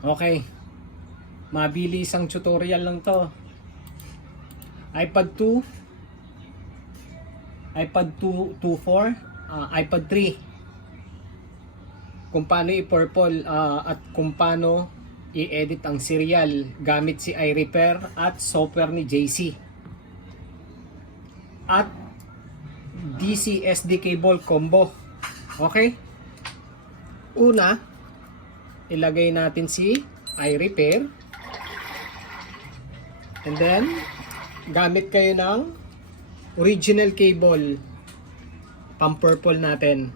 Okay. Mabilis ang tutorial lang to. iPad 2, iPad 2 2.4, iPad 3. Kung paano i-purple at kung paano i-edit ang serial gamit si iRepair at software ni JC. At DCSD cable combo. Okay? Una, ilagay natin si iRepair. And then, gamit kayo ng original cable pang-purple natin.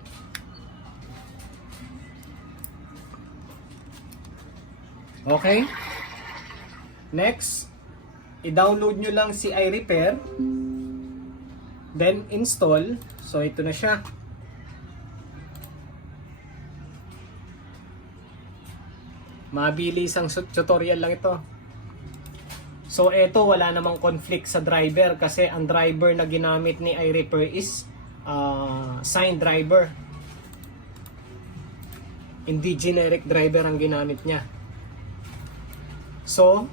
Okay? Next, i-download nyo lang si iRepair. Then, install. So, ito na siya. Mabilis ang tutorial lang ito. So, ito wala namang conflict sa driver kasi ang driver na ginamit ni iRepair is signed driver. Hindi generic driver ang ginamit niya. So,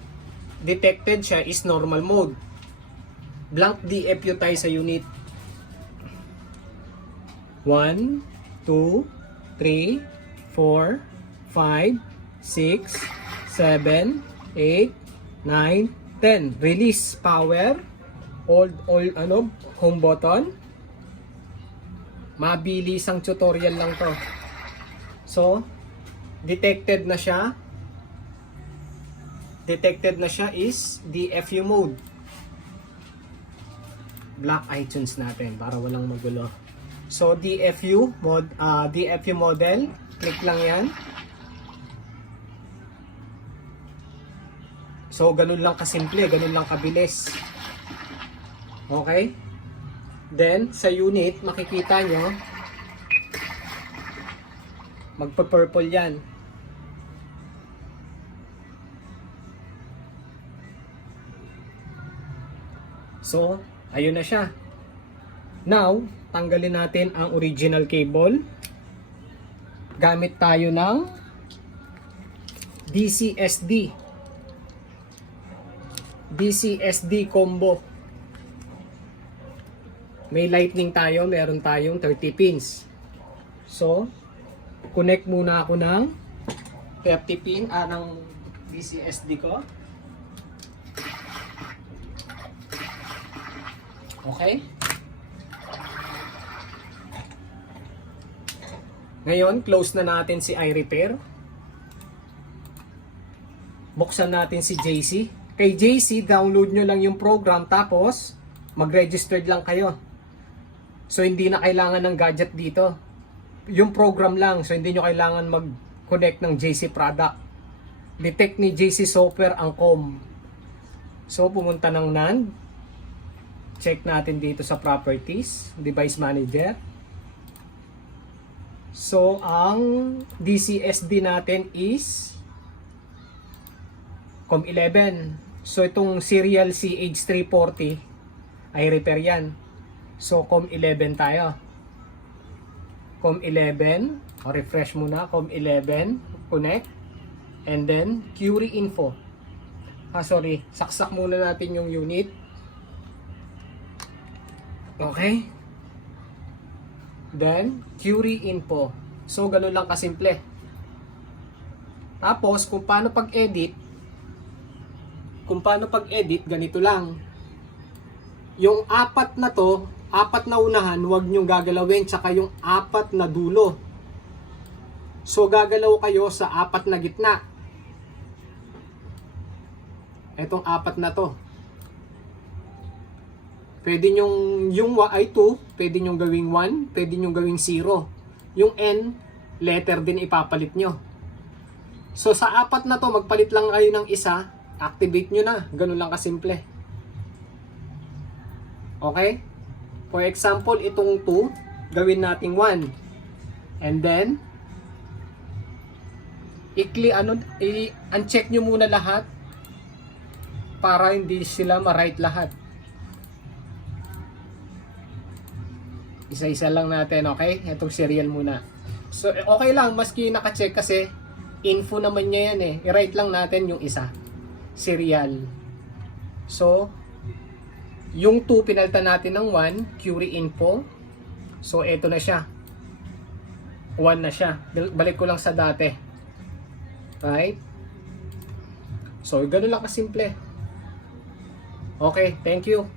detected siya is normal mode. Blank DFU tayo sa unit. 1, 2, 3, 4, 5, 6, 7, 8, 9, 10. Release power. Hold home button. Mabilis ang tutorial lang to. So, detected na siya. Detected na siya is DFU mode. Black iTunes natin para walang magulo. So, DFU model. Click lang yan. So, ganun lang kasimple, ganun lang kabilis. Okay? Then, sa unit, makikita nyo, magpa-purple yan. So, ayun na siya. Now, tanggalin natin ang original cable. Gamit tayo ng DCSD combo. May lightning tayo, meron tayong 30 pins. So, connect muna ako ng 30 pin ng DCSD ko. Okay? Ngayon, close na natin si iRepair. Buksan natin si JC. Kay JC, download nyo lang yung program tapos mag-registered lang kayo. So, hindi na kailangan ng gadget dito. Yung program lang. So, hindi nyo kailangan mag-connect ng JC product. Detect ni JC software ang COM. So, pumunta ng NAND. Check natin dito sa Properties, Device Manager. So, ang DCSD natin is COM11. So, itong serial CH340 iRepair yan. So, COM11 tayo. COM11. Refresh muna. COM11. Connect. And then, query info. Saksak muna natin yung unit. Okay. Then, query info. So, ganun lang kasimple. Tapos, kung paano pag-edit, ganito lang. Yung apat na to, apat na unahan, huwag nyong gagalawin, tsaka yung apat na dulo. So, gagalaw kayo sa apat na gitna. Etong apat na to. Pwede nyong, yung I2, pwede nyong gawing 1, pwede nyong gawing 0. Yung N, letter din ipapalit nyo. So, sa apat na to, magpalit lang kayo ng isa, activate nyo na. Ganun lang kasimple. Okay? For example, itong 2, gawin nating 1. And then, i-uncheck nyo muna lahat para hindi sila ma-write lahat. Isa-isa lang natin, okay? Itong serial muna. So, okay lang, maski naka-check kasi Info naman niya yan eh. I-write lang natin yung isa. Serial. So, yung 2 pinalitan natin ng 1, query info. So, eto na siya. 1 na siya. Balik ko lang sa dati. Right? So, ganun lang kasimple. Okay, thank you.